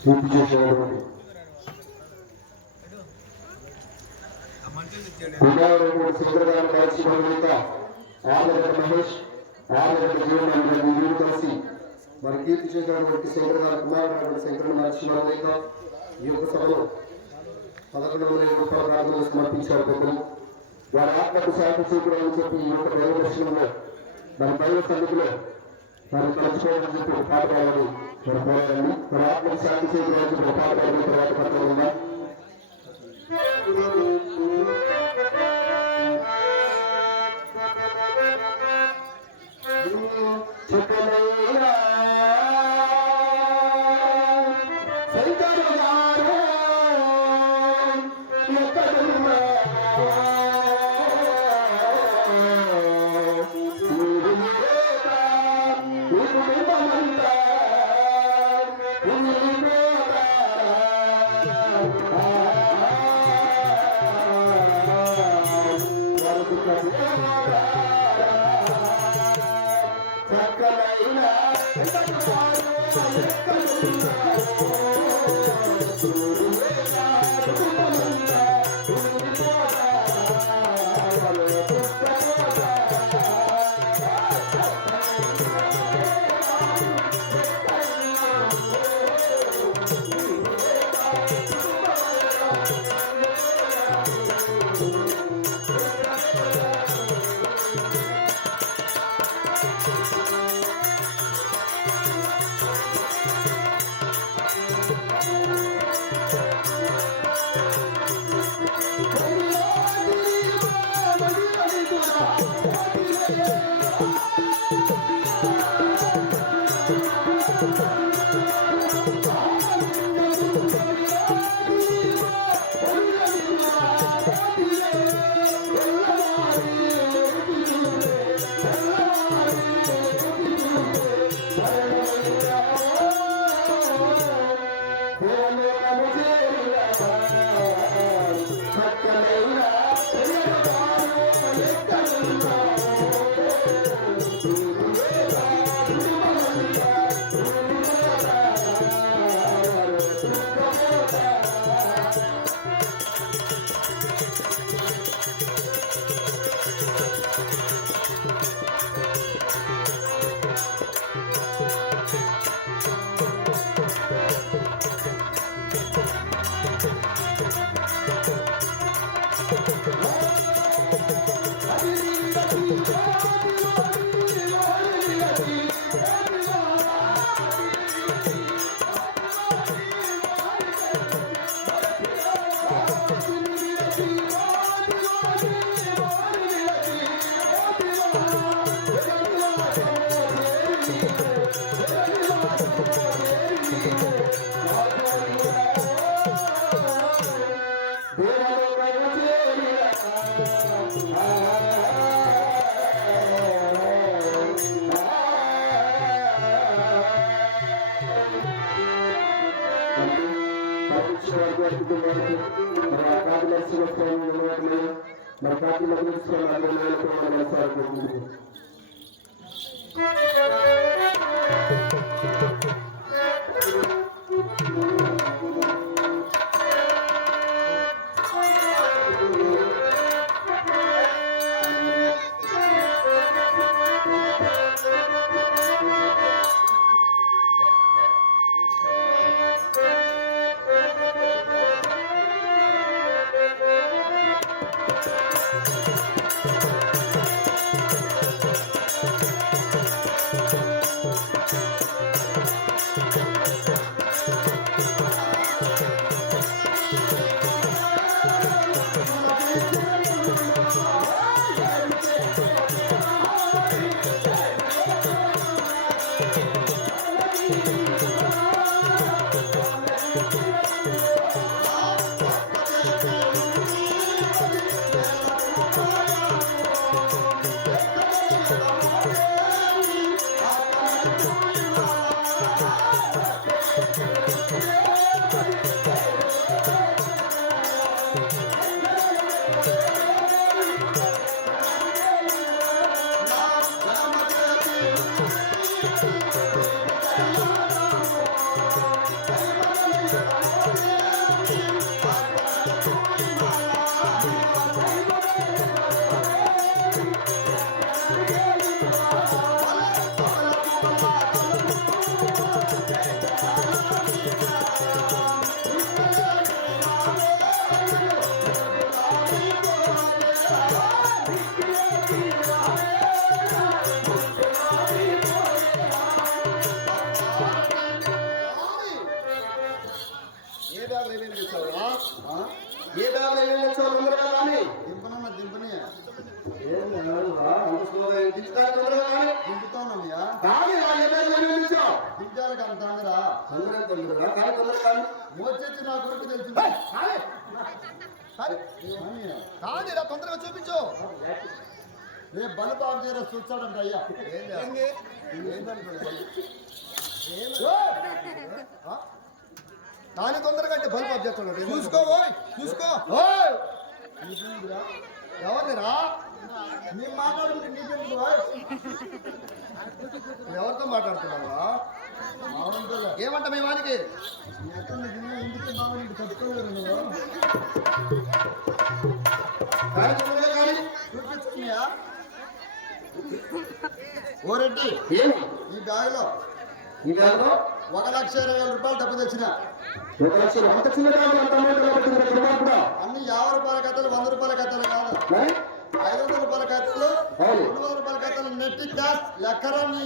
పూర్తి చేసేవాడు శంకరగారు కలిసి ఆర్లగడ్డ మహేష్ ఆర్లగడ్డ జీవన కలిసి మరి కీర్తి చేసినటువంటి శంకరగారు కుమారుడు శంకరుడు నరసింహ ఈ యొక్క సభలో 11,000 రూపాయల ప్రార్థనలు సమర్పించారు పెద్దలు. వారి ఆత్మకు శాంతి చేకూరని చెప్పి ఈ యొక్క దైవ దర్శనంలో మరి దైవ సన్నిధిలో మరి తలుచుకోవాలని చెప్పి ఒక పాట పాడాలి. మరి పోరాడండి. మరి ఆత్మకు శాంతి చేకూరని చెప్పి ఒక పాట పాడిన తర్వాత పక్కన ఉందా విద్యాలకు అంత అందరా అందరం తొందరగా కానీ తొందర కానీ వచ్చేసి నా కొడుకు తెలిసింది కానీ ఇలా తొందరగా చూపించు రేపు బల్బు ఆఫ్ చేయరా చూస్తాడంట అయ్యా కానీ తొందరగా అంటే బల్బు ఆఫ్ చేస్తాడు చూసుకో చూసుకో ఎవరిరా మేము మాట్లాడుకుంటే నీకెందుకు ఎవరితో మాట్లాడుతున్నావా ఏమంట మీ వానికి ఇంటికి బాబు ఇంటి కట్టుకోలేరు నువ్వు కానీ చూపించుకున్నాయా ఓ రెడ్డి ఈ బ్యాగ్లో 1,20,000 డబ్బు తెచ్చిన 1,00,000 ఎంత చిన్న అన్ని 50 రూపాయల కథలు 100 రూపాయల కథలు కాదు 500 రూపాయల కథలు 200 రూపాయల కథలు నెట్ క్లాస్ లెక్కరా నీ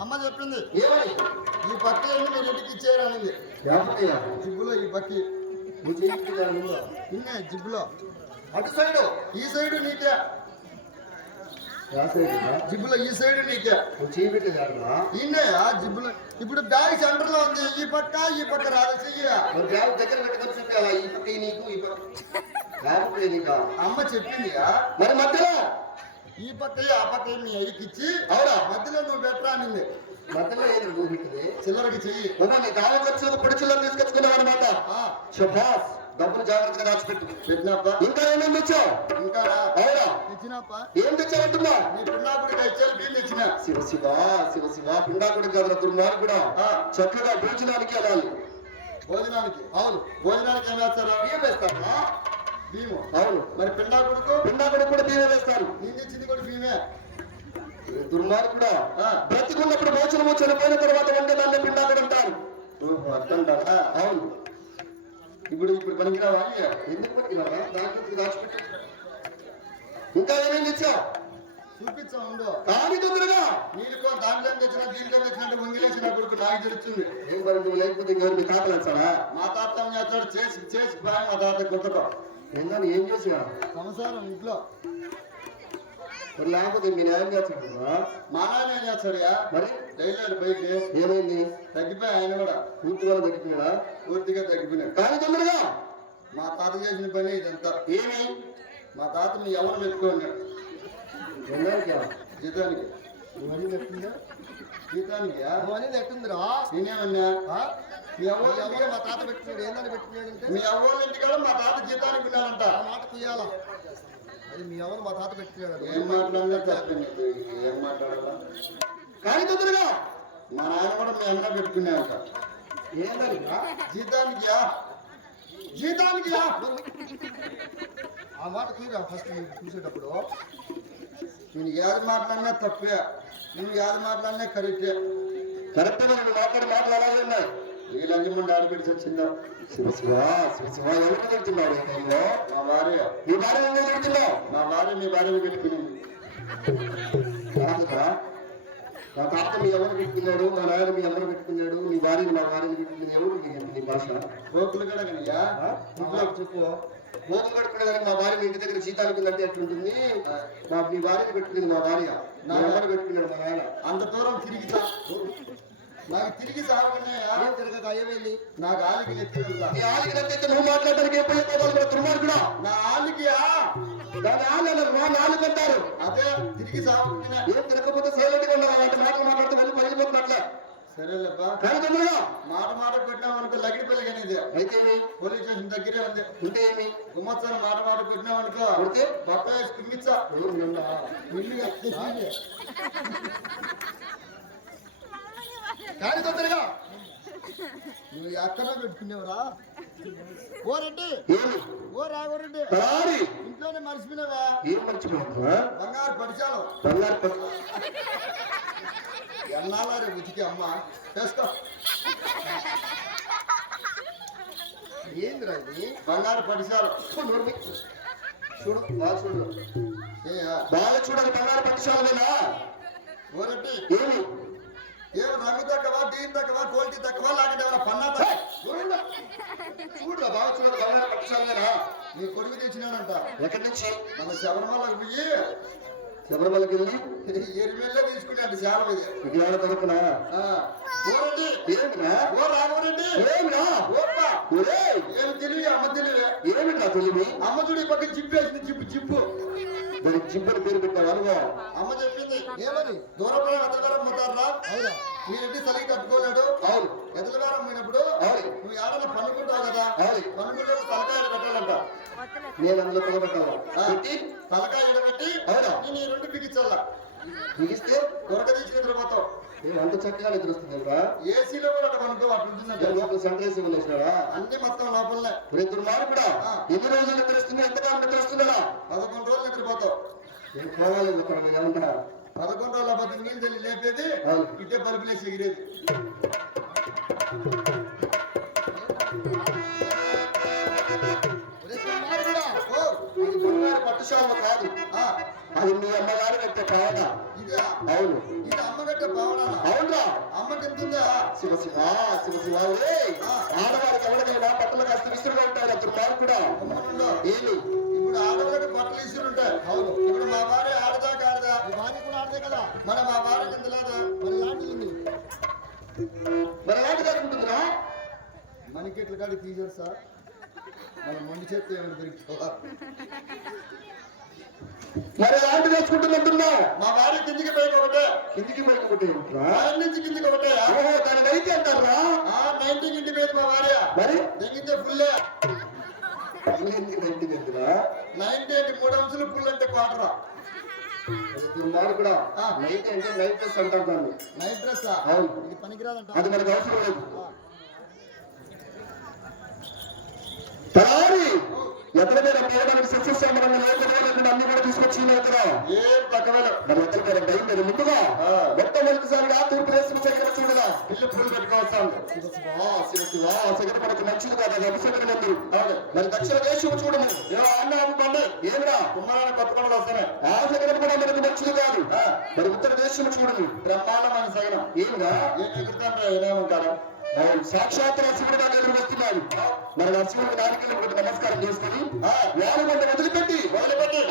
అమ్మ చెప్పింది ఈ పక్క మీరు ఇంటికి ఇచ్చేయరానింది జిబ్బులో ఈ పక్కి ఇన్నే జిబ్బులో అటు సైడు ఈ సైడు నీకే జిబ్బులో ఈ సైడ్ నీకే ఇన్నయ్యా జిబ్బులో ఇప్పుడు బ్యాగ్ సెంటర్ లో ఉంది ఈ పక్క రాదు చెయ్య బ్యాగ్ దగ్గర పెట్టుకొని చెప్పావా ఈ పక్క నీకు ఈ పక్క అమ్మ చెప్పింది మరి మధ్యలో ఈ పక్క ఆ పక్క మీ అయ్యకి ఇచ్చి అవునా మధ్యలో నువ్వు పెట్టరా అనింది మధ్యలో ఏది నువ్వు పెట్టింది చిల్లరకి చెయ్యి నీ దావకు వచ్చి పొడి చిల్లర తీసుకొచ్చుకున్నావు అనమాట శుభాస్ డబ్బులు జాగ్రత్తగా దాచిపెట్టు పెట్టినప్ప ఇంకా ఏమేమి తెచ్చావు ఇంకా అవునా ఇచ్చినప్ప ఏం తెచ్చావంటున్నా నీ పిల్లాకుడికి ఇచ్చారు బియ్యం ఇచ్చిన శివ శివ శివ శివ పిండాకుడి కదరా దుర్మార్గు కూడా చక్కగా భోజనానికి వెళ్ళాలి భోజనానికి అవును భోజనానికి ఏం వేస్తారా బియ్యం వేస్తారా బియ్యం అవును మరి పిండాకుడికి కూడా బియ్యం వేస్తారు నేను ఇచ్చింది కూడా బియ్యమే దుర్మార్గుడా బ్రతికున్నప్పుడు భోజనము చనిపోయిన తర్వాత వండేదాన్ని పిండాకుడు అంటారు అవును ఇప్పుడు పనికిరావా ఎందుకు పనికిరావా దాంట్లో దాచిపెట్టి ఇంకా ఏమేమి తెచ్చావు చూపించా ఉండు కానీ తొందరగా నీళ్ళకో దాంట్లో తెచ్చినా దీంట్లో తెచ్చినట్టు వంగిలేసి నా కొడుకు నాకు తెలుస్తుంది ఏం పని నువ్వు లేకపోతే ఇంకెవరు మీ తాతలు వచ్చాడా మా తాత చేస్తాడు చేసి బాగా మా తాత కొట్టతో ఏందని ఏం చేసినా సంసారం ఇంట్లో మరి లేకపోతే మీ న్యాయం చేస్తాడు మా నాన్న ఏం చేస్తాడుయా మరి డైలాడు పైకి ఏమైంది తగ్గిపోయి ఆయన కూడా పూర్తిగా తగ్గిపోయినా పూర్తిగా తగ్గిపోయినాడు కానీ తొందరగా మా తాత చేసిన పని ఇదంతా ఏమి మా తాత మీ ఎవరు పెట్టుకున్నాడు జీతానికి ఇవన్నీ పెట్టిందా జీతానికి ఇవన్నీ పెట్టిందిరా నేనేమన్నా మీ ఎవరు అవ్వ మా తాత పెట్టినాడు ఏందని పెట్టినాడు అంటే మీ అవ్వోళ్ళ ఇంటికాడ మా తాత జీతానికి ఉన్నాడంట ఆ మాట కుయ్యాలా అది మీ ఎవరు మా తాత పెట్టినాడు ఏం మాట్లాడినా తప్పండి ఏం మాట్లాడాలా కానీ తొందరగా మా నాన్న కూడా మీ అన్న పెట్టుకున్నాడంట ఏందని జీతానికి జీతానికి ఆ మాట కుయ్యరా ఫస్ట్ చూసేటప్పుడు నేను ఏది మాట్లాడినా తప్పే నువ్వు ఏది మాట్లాడినా కరెక్టే కరెక్ట్గా నేను మాట్లాడాలి ఉన్నాయి వీళ్ళంజి ముందు ఆడబెట్టి వచ్చిందా శివ శివ శివ శివ ఎవరికి తిడుతున్నాడు ఈ టైంలో మా భార్య నీ భార్య ఎందుకు తిడుతున్నావు మా భార్య మీ భార్య పెట్టుకునింది కాదురా నా తాత మీ ఎవరు పెట్టుకున్నాడు మా నాయన మీ ఎవరు పెట్టుకున్నాడు నీ భార్యని మా భార్యని పెట్టుకుని ఎవరు నీ భాష కోకులు కూడా కనియా చెప్పు బోధలు కట్టుకునేదానికి మా భార్య మీ ఇంటి దగ్గర జీతానికి ఉందంటే ఎట్లుంటుంది మీ భార్యని పెట్టుకునేది మా భార్య నా ఎవరు పెట్టుకున్నాడు మా నాయన అంత దూరం తిరిగి నాకు తిరిగి సాగున్నాయా తిరగక అయ్యవేంది నా గాలికి నెత్తి నీ ఆలికి నచ్చితే నువ్వు మాట్లాడడానికి ఎప్పుడు చెప్పాలి దుర్మార్గుడా నా ఆలికి దాని ఆలు అంటారు అదే తిరిగి సాగుతున్నా ఏం తిరగకపోతే సైలెంట్గా ఉండాలి అలాంటి మాటలు మాట్లాడితే వెళ్ళి పగిలిపోతున్నట్లే సరేలేబ్బా కానీ తొందరగా మాట పెట్టినాం అనుకో లగిడిపల్లి కానీ ఇది అయితే పోలీస్ స్టేషన్ దగ్గరే ఉంది ఉంటే ఏమి గుమ్మత్సరం మాట పెట్టినాం అనుకో కొడితే బట్ట వేసి కుమ్మిచ్చా కానీ తొందరగా నువ్వు ఎక్కడ పెట్టుకునేవరా ఓ రెడ్డి ఏమి ఓ రాఘవరెడ్డి తలారి ఇంట్లోనే మర్చిపోయినావా ఏం మర్చిపోతున్నా బంగారు పడిచాను బంగారు ఎన్నాళ్ళ రేపు ఉతికి అమ్మ చేసుకో ఏందిరా ఇది బంగారు పడిచాలు చూడు బాగా చూడు బాగా చూడాలి బంగారు పట్టుకోవాలేనా ఓ రెడ్డి ఏమి ఏం రంగు తక్కువ డీన్ తక్కువ క్వాలిటీ తక్కువ లేకపోతే ఏమైనా పన్నా చూడరా బాగా చూడాలి బంగారు పట్టుకోవాలేనా నీ కొడుకు తెచ్చినాడంట ఎక్కడి నుంచి మన శబరిమలకు పోయి శబరిమలకి వెళ్ళి ఎరిమెల్లే తీసుకున్నాడు చాలా ఇది ఇది ఆడ తరపునా ఓరండి ఏమిటా ఓ రాఘవరెడ్డి ఏమిరా ఓప్పా ఒరేయ్ ఏమి తెలివి అమ్మ తెలివి ఏమిటా తెలివి అమ్మ చూడు ఈ పక్క జిప్పేసింది జిప్పు దానికి జిబ్బని పేరు పెట్టావు అనుభవం అమ్మ చెప్పింది ఏమని దూరంలో ఎదలవారం పోతారా అవునా మీరెంటి తలకి కట్టుకోలేడు అవును ఎదలవారం పోయినప్పుడు అవును నువ్వు ఆడలో పనుకుంటావు కదా అవును పనుకుంటే తలకాయ పెట్టాలంట నేను అందులో తగబెట్టాలా తలకాయ ఎడబెట్టి అవునా నేను ఈ రెండు బిగించాలా బిగిస్తే దొరక తీసి నిద్రపోతావు అంత చక్కగా నిద్రొస్తుందిరా ఏసీలో కూడా అట్లా పనుకో అట్లుంటుందంటే లోపల సెంట్రేసి ఉండేసినారా అన్ని మొత్తం లోపలనే రేపు కూడా ఎన్ని రోజులు నిద్రస్తుంది ఎంతకాలం నిద్రస్తున్నాడా 11 రోజులు నిద్రపోతావు నేను పోవాలి ఇక్కడ ఏమంటా 11 రోజుల బతుకు నీళ్ళు తల్లి లేపేది అవును. ఇట్టే పరుపులేసి ఎగిరేది ఓ, ఇది బంగారు పట్టుశాల కాదు అది మీ అమ్మగారు కట్టే పావన ఇదా అవును ఇది అమ్మగట్టే భావన అవునరా అమ్మకి ఎంతుందా శివ శివ శివ శివ ఆడవారికి ఎవరికైనా బట్టలు కాస్త విసురుగా ఉంటారు అతను వారు కూడా అమ్మనుండో ఏమి ఇప్పుడు ఆడవాళ్ళకి బట్టలు ఇసురు ఉంటాయి అవును ఇప్పుడు మా భార్య ఆడదా కాడదా భార్య కూడా ఆడదే కదా మన మా భార్య కింద లేదా మన లాంటిది ఉంది మరి ఎలాంటి జరుగుతుందిరా మనకి ఇట్లా కాడి తీసారు సార్ మన మొండి చేస్తే ఏమైనా దొరికిపోవాలి మరి ఎలాంటి తెచ్చుకుంటున్నట్టున్నావు మా భార్య కిందికి పైకి ఒకటే కిందికి పైకి ఒకటి ఆయన నుంచి కిందికి ఒకటే ఓహో దాని అయితే అంటారా 90 కింది పోయింది మా భార్య మరి తెగించే ఫుల్లే ఇంటికి ఎందుకురా 90 అంటే 3 అంశాలు ఫుల్ అంటే క్వార్టరా వారు కూడా నైట్ అంటే నైట్ డ్రెస్ అంటారు దాన్ని నైట్ డ్రెస్ అవును ఇది పనికిరాదంట అది మనకు అవసరం లేదు తరారి ఎత్తల పేరు పోవడానికి సస్యశ్యామరంగా లేకుండా అన్ని కూడా తీసుకొచ్చి ఇక్కడ ఏం తక్కువలో మరి ఎత్తల పేరు అయింది ముందుగా మొట్టమొదటిసారిగా తూర్పు దేశం చక్కెర చూడదా ఇల్లు ఫుల్ పెట్టుకోవస్తాం చక్కెర పడక మంచిది కాదు అది అభిషేకం ఉంది మరి దక్షిణ దేశం చూడము పండు ఏమిరా కుమ్మరాన్ని కొత్తకొండలు వస్తున్నాయి ఆ చక్కెర కూడా మనకు మంచిది కాదు మరి ఉత్తర దేశం చూడము బ్రహ్మాండమైన సగనం ఏమిరా ఏం ఎగురుతాను ఏమేమంటారు సాక్షాత్ శివుడు నాకు ఎదురు వస్తున్నాడు మరి నా శివుడికి నాలుగు నమస్కారం చేసుకుని వారు వదిలిపెట్టి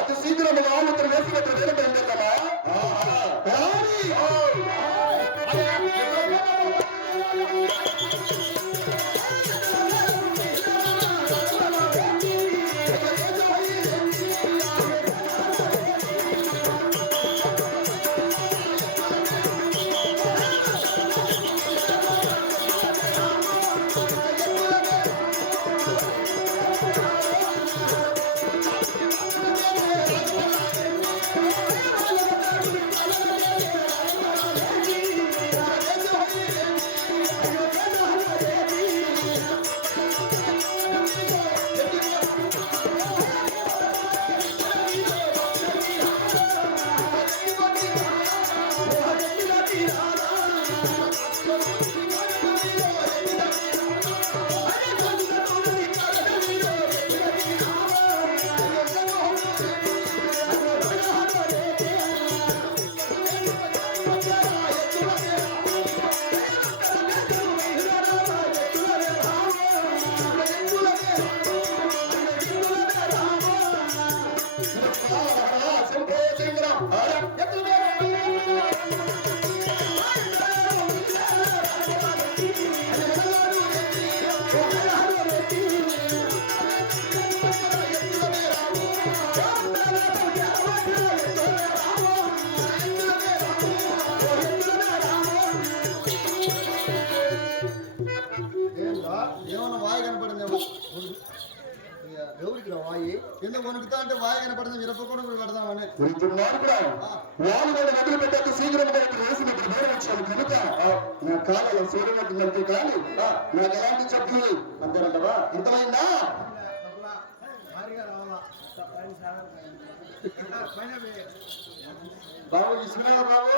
అతి శీఘ్రం వారు వేసినట్టు వేలబడిందమ్మా ఏమన్నా వాయి కనపడిందేమో ఎవరికి వాయి ఎందుకు వణుకుతా అంటే వాయి కనపడింది మిరపకుండా పెడదామని వాళ్ళు మొదలు పెట్టాక శీఘ్రంగా వేసినప్పుడు వేరే వచ్చాను కనుక నా కాలంలో సూర్యమవుతుందంటే కానీ నాకు ఎలాంటి చెప్పులు అంతేనంటవా అర్థమైందా బాబు ఇసుకున్నా బాబు